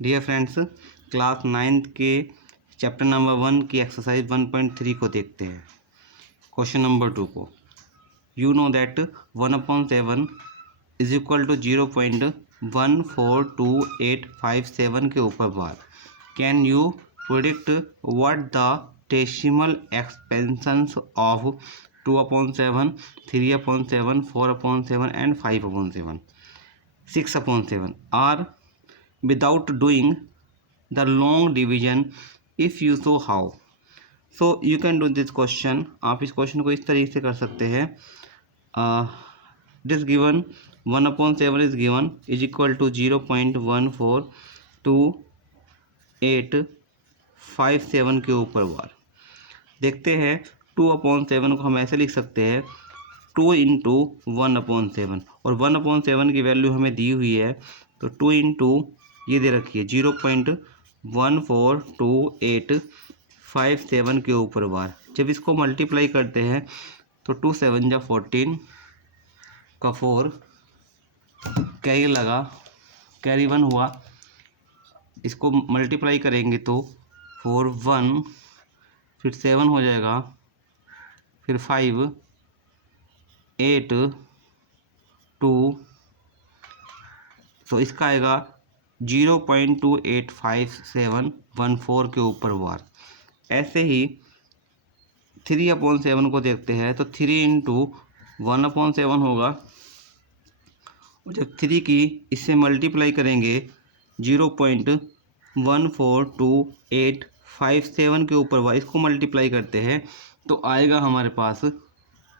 Dear friends, class 9th के chapter number 1 की exercise 1.3 को देखते हैं। क्वेश्चन नंबर 2 को you know that 1/7 is equal to 0.142857 के ऊपर bar. Can you predict what the decimal expansions of 2/7, 3/7, 4/7 and 5/7, 6/7 are without doing the long division if you so how। so you can do this question। आप इस question को इस तरीके से कर सकते हैं। This given 1/7 is given is equal to 0.142857 के ऊपर बार। देखते हैं 2/7 को हम ऐसे लिख सकते हैं 2 इंटू 1/7 और 1/7 की वैल्यू हमें दी हुई है, तो 2 इंटू ये दे रखी है 0.14287 के ऊपर बार। जब इसको मल्टीप्लाई करते हैं तो 2 7 जा 14 का 4 कैरी लगा, कैरी 1 हुआ। इसको मल्टीप्लाई करेंगे तो 4 1 फिर 7 हो जाएगा, फिर 5 8 2, तो इसका आएगा 0.285714 के ऊपर बार। ऐसे ही 3/7 को देखते हैं तो 3 इंटू 1/7 होगा, और जब 3 की इससे मल्टीप्लाई करेंगे 0.142857 के ऊपर बार, इसको मल्टीप्लाई करते हैं तो आएगा हमारे पास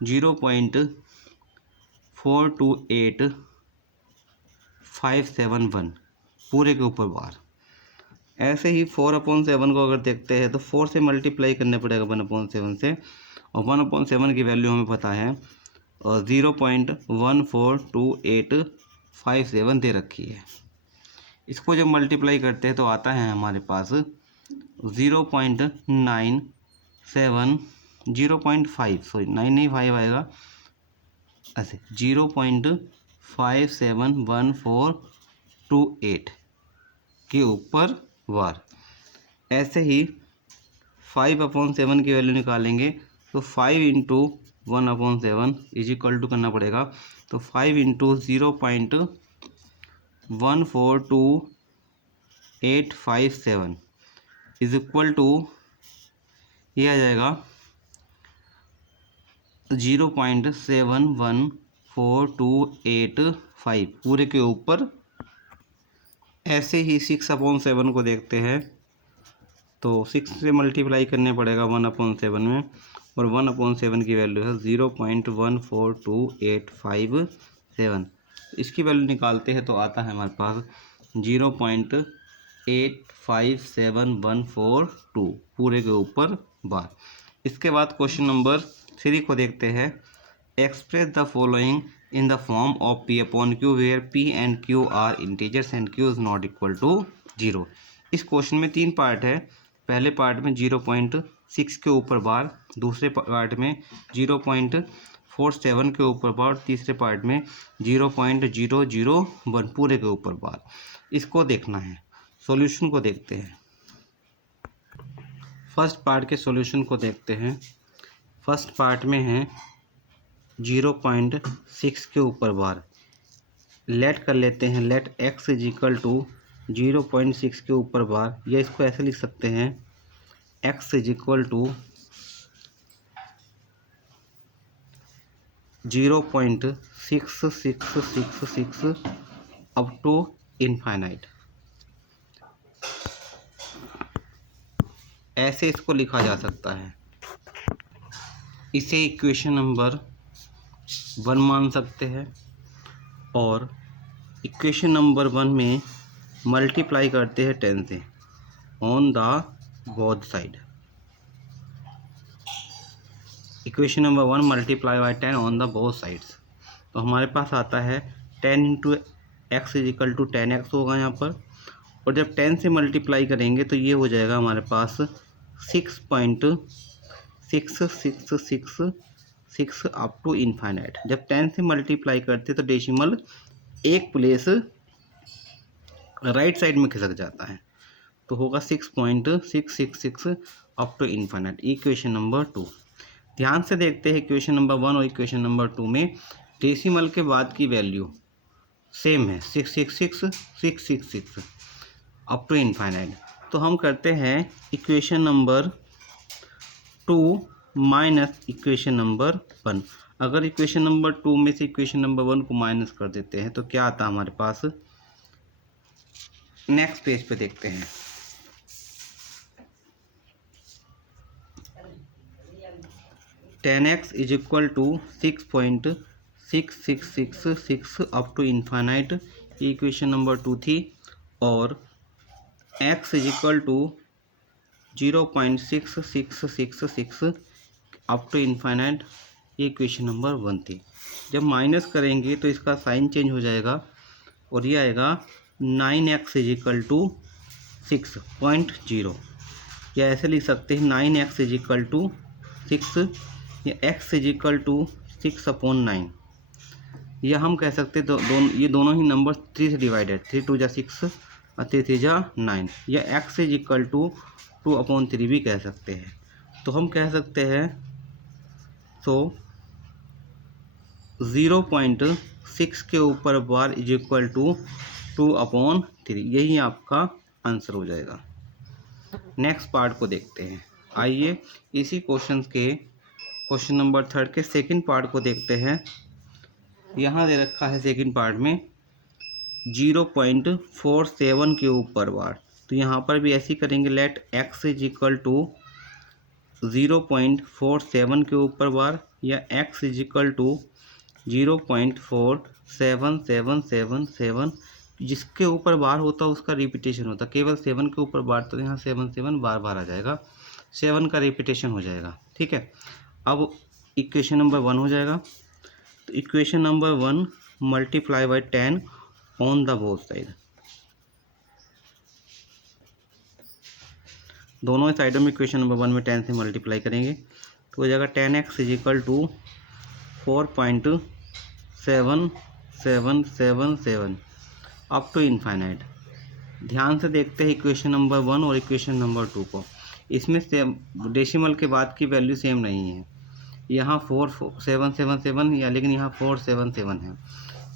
0.428571 पूरे के ऊपर बार। ऐसे ही 4/7 को अगर देखते हैं तो 4 से मल्टीप्लाई करने पड़ेगा 1/7 से, और 1/7 की वैल्यू हमें पता है 0.142857 दे रखी है। इसको जब मल्टीप्लाई करते हैं तो आता है हमारे पास 0.5 आएगा, ऐसे 0.571428 के ऊपर बार। ऐसे ही 5/7 की वैल्यू निकालेंगे तो 5 इंटू 1/7 इज इक्वल टू करना पड़ेगा, तो 5 इंटू 0.142857 इज इक्वल टू ये आ जाएगा 0.71485 पूरे के ऊपर। ऐसे ही 6/7 को देखते हैं तो 6 से मल्टीप्लाई करने पड़ेगा 1/7 में, और 1/7 की वैल्यू है 0.14287। इसकी वैल्यू निकालते हैं तो आता है हमारे पास 0.857142 पूरे के ऊपर बार। इसके बाद क्वेश्चन नंबर 3 को देखते हैं। Express the following in the form of P/Q where P and Q are integers and Q is not equal to 0। इस क्वेश्चन में 3 पार्ट है। पहले पार्ट में 0.6 के ऊपर बार, दूसरे पार्ट में 0.47 के ऊपर बार, तीसरे पार्ट में 0.001 पूरे के ऊपर बार। इसको देखना है। सॉल्यूशन को देखते हैं। फर्स्ट पार्ट के सॉल्यूशन को देखते हैं। फर्स्ट पार्ट में है 0.6 के ऊपर बार। लेट कर लेते हैं, let x is equal to 0.6 के ऊपर बार, या इसको ऐसे लिख सकते हैं x is equal to 0.6666 up to infinite. ऐसे इसको लिखा जा सकता है। इसे इक्वेशन नंबर 1 मान सकते हैं, और इक्वेशन नंबर 1 में मल्टीप्लाई करते हैं 10 से on the both side. Equation number 1 multiply by 10 on the both sides, तो हमारे पास आता है 10 into x is equal to 10x होगा यहाँ पर, और जब 10 से मल्टीप्लाई करेंगे तो ये हो जाएगा हमारे पास 6.6666 अप टू इनफाइनाइट। जब 10 से मल्टीप्लाई करते तो डेसिमल एक प्लेस राइट साइड में खिसक जाता है, तो होगा 6.666 up to infinite. Equation number 2। ध्यान से देखते हैं इक्वेशन नंबर 1 और इक्वेशन नंबर 2 में डेसिमल के बाद की वैल्यू सेम है, 666 अप टू इन्फिनिट। तो हम करते हैं equation number 2 minus equation number 1। अगर इक्वेशन नंबर 2 में से इक्वेशन नंबर 1 को माइनस कर देते हैं तो क्या आता है हमारे पास, नेक्स्ट पेज पे देखते हैं। Ten x is equal to 6.6666 up to infinite, equation number 2 थी। और x is equal to 0.6666 up to infinite, equation number 1 थी। जब माइनस करेंगे तो इसका साइन चेंज हो जाएगा और ये आएगा 9x इज इक्वल टू 6.0, या ऐसे लिख सकते हैं 9x इज इक्वल टू 6, या x इज इक्वल टू 6/9, या हम कह सकते हैं ये दोनों ही नंबर 3 से डिवाइडेड, 3 2 जा 6 और 3 3 जा 9, या x इज इक्वल टू 2/3 भी कह सकते हैं। तो हम कह सकते हैं तो 0.6 के ऊपर बार इज इक्वल टू 2/3, यही आपका आंसर हो जाएगा। नेक्स्ट पार्ट को देखते हैं। आइए इसी क्वेश्चन नंबर 3 के सेकंड पार्ट को देखते हैं। यहाँ दे रखा है सेकंड पार्ट में 0.47 के ऊपर बार, तो यहाँ पर भी ऐसे ही करेंगे। Let x is equal to 0.47 के ऊपर बार, या x इज इक्वल टू 0.47777, जिसके ऊपर बार होता है उसका रिपीटेशन होता है। केवल 7 के ऊपर बार, तो यहाँ 7 बार बार आ जाएगा, 7 का रिपीटेशन हो जाएगा। ठीक है, अब इक्वेशन नंबर 1 हो जाएगा। तो equation number 1 multiply by 10 on the both side, दोनों साइडों में इक्वेशन नंबर 1 में 10 से मल्टीप्लाई करेंगे तो हो जाएगा 10x is equal to 4.7777 up to infinite. ध्यान से देखते हैं इक्वेशन नंबर 1 और इक्वेशन नंबर 2 को। इसमें सेम डेसिमल के बाद की वैल्यू सेम नहीं है, यहाँ 4777 या, लेकिन यहाँ 477 है।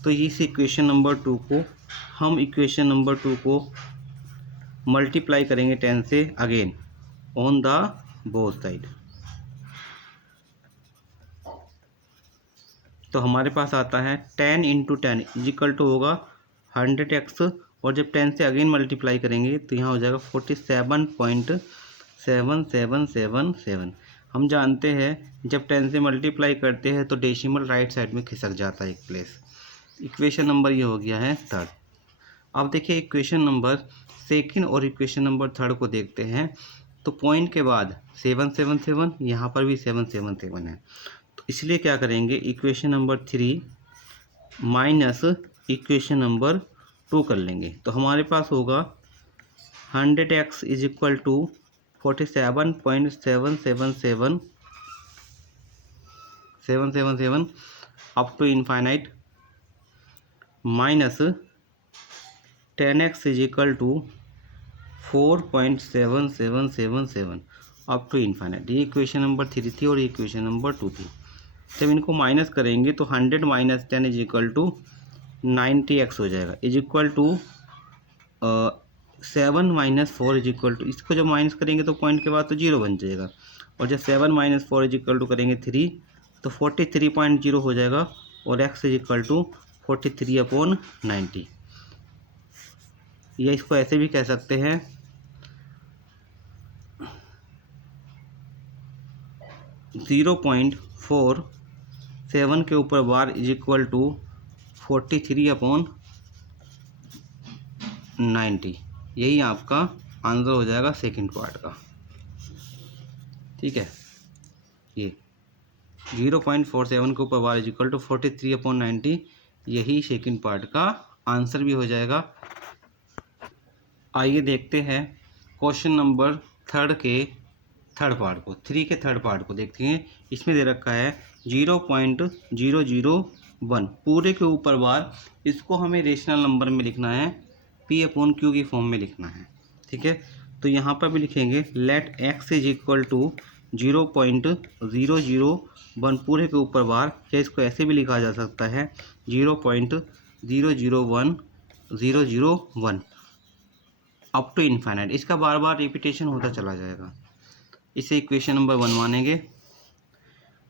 तो इस इक्वेशन नंबर 2 को हम इक्वेशन नंबर 2 को मल्टीप्लाई करेंगे 10 से again on the both side. तो हमारे पास आता है 10 × 10 इज इक्वल टू होगा 100x, और जब 10 से अगेन मल्टीप्लाई करेंगे तो यहाँ हो जाएगा 47.7777। हम जानते हैं जब 10 से मल्टीप्लाई करते हैं तो डेसिमल राइट साइड में खिसक जाता है एक प्लेस। इक्वेशन नंबर ये हो गया है 3rd। अब देखिए इक्वेशन नंबर 2 और इक्वेशन नंबर 3 को देखते हैं। तो पॉइंट के बाद 777, यहाँ पर भी 777 है, तो इसलिए क्या करेंगे, equation number 3 minus equation number 2 कर लेंगे। तो हमारे पास होगा 100x is equal to 47.7777 up to infinite, minus 10x is equal to 4.7777 up to infinite. ये इक्वेशन नंबर 3 थी और इक्वेशन नंबर 2 थी। जब इनको माइनस करेंगे तो 100 minus 10 is equal to 90x हो जाएगा, is equal to 7 minus 4 is equal to, इसको जब माइनस करेंगे तो पॉइंट के बाद तो 0 बन जाएगा, और जब 7 माइनस 4 इज इक्वल टू करेंगे 3 तो 43.0 हो जाएगा, और x इज इक्वल टू 43/90। या इसको ऐसे भी कह सकते हैं 0.47 के ऊपर बार इज इक्वल टू 43/90। यही आपका आंसर हो जाएगा सेकंड पार्ट का। ठीक है, ये 0.47 के ऊपर बार इज इक्वल टू 43/90, यही सेकंड पार्ट का आंसर भी हो जाएगा। आइए देखते हैं क्वेश्चन नंबर 3 के थर्ड पार्ट को, 3 के थर्ड पार्ट को देखते हैं। इसमें दे रखा है 0.001 पूरे के ऊपर बार, इसको हमें रेशनल नंबर में लिखना है पी अपॉन क्यू की फॉर्म में लिखना है। ठीक है, तो यहाँ पर भी लिखेंगे let x is equal to 0.001 पूरे के ऊपर बार, या इसको ऐसे भी लिखा जा सकता है 0.001001 अप टू इन्फाइनाइट। इसका बार बार रिपीटेशन होता चला जाएगा। इसे इक्वेशन नंबर 1 मानेंगे।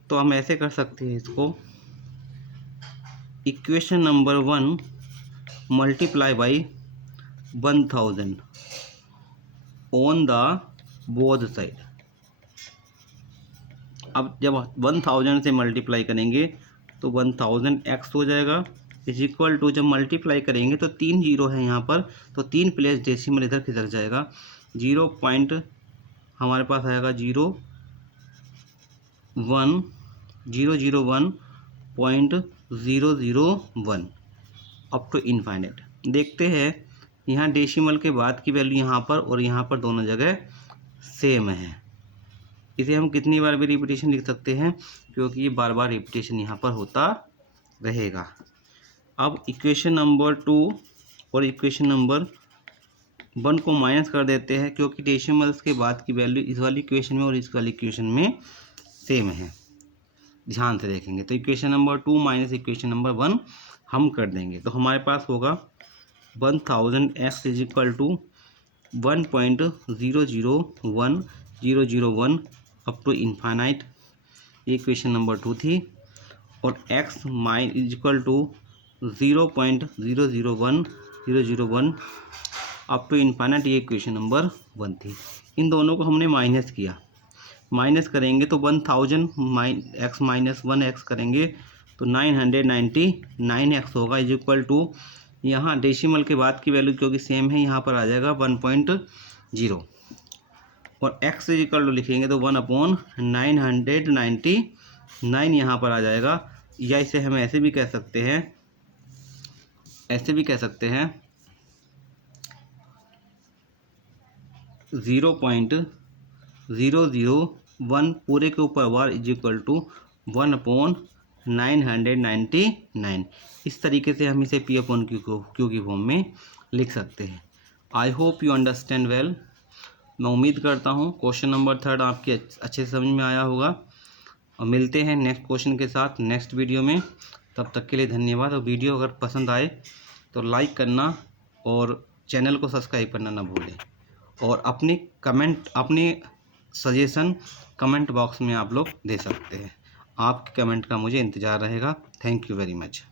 तो हम ऐसे कर सकते हैं इसको, equation number 1 multiply by 1000 on the both side. अब जब 1000 से मल्टीप्लाई करेंगे तो 1000x हो जाएगा, इज इक्वल टू जब मल्टीप्लाई करेंगे तो 3 जीरो है यहाँ पर, तो 3 प्लेस डेसिमल इधर खिसक जाएगा। 0. हमारे पास आएगा 0.001 अप टू इनफाइनाइट। देखते हैं यहाँ डेसिमल के बाद की वैल्यू यहाँ पर और यहाँ पर दोनों जगह सेम है। इसे हम कितनी बार भी रिपीटेशन लिख सकते हैं, क्योंकि ये बार बार रिपीटेशन यहाँ पर होता रहेगा। अब इक्वेशन नंबर 2 और इक्वेशन नंबर 1 को माइनस कर देते हैं, क्योंकि डेसिमल्स के बाद की वैल्यू इस वाली इक्वेशन में और इस वाली इक्वेशन में सेम है। ध्यान से देखेंगे तो equation number 2 minus equation number 1 हम कर देंगे, तो हमारे पास होगा 1000x is equal to 1.001001 up to infinite, ये इक्वेशन नंबर 2 थी। और x mine is equal to 0.001001 up to infinite, ये इक्वेशन नंबर 1 थी। इन दोनों को हमने माइनस किया, माइनस करेंगे तो 1000 x माइनस 1x करेंगे तो 999x होगा, इज इक्वल टू यहाँ डेसिमल के बाद की वैल्यू क्योंकि सेम है यहाँ पर आ जाएगा 1.0 और x इज इक्वल टू लिखेंगे तो 1/999 यहाँ पर आ जाएगा। या इसे हम ऐसे भी कह सकते हैं, 0.001 पूरे के ऊपर बार इज इक्वल टू 1/999। इस तरीके से हम इसे P अपॉन क्यू की फॉर्म में लिख सकते हैं। I hope you understand well. मैं उम्मीद करता हूँ क्वेश्चन नंबर 3 आपके अच्छे से समझ में आया होगा। और मिलते हैं नेक्स्ट क्वेश्चन के साथ नेक्स्ट वीडियो में। तब तक के लिए धन्यवाद। और वीडियो अगर पसंद आए तो लाइक करना और चैनल को सब्सक्राइब करना ना भूलें। और अपनी सजेशन कमेंट बॉक्स में आप लोग दे सकते हैं। आपके कमेंट का मुझे इंतज़ार रहेगा। Thank you very much.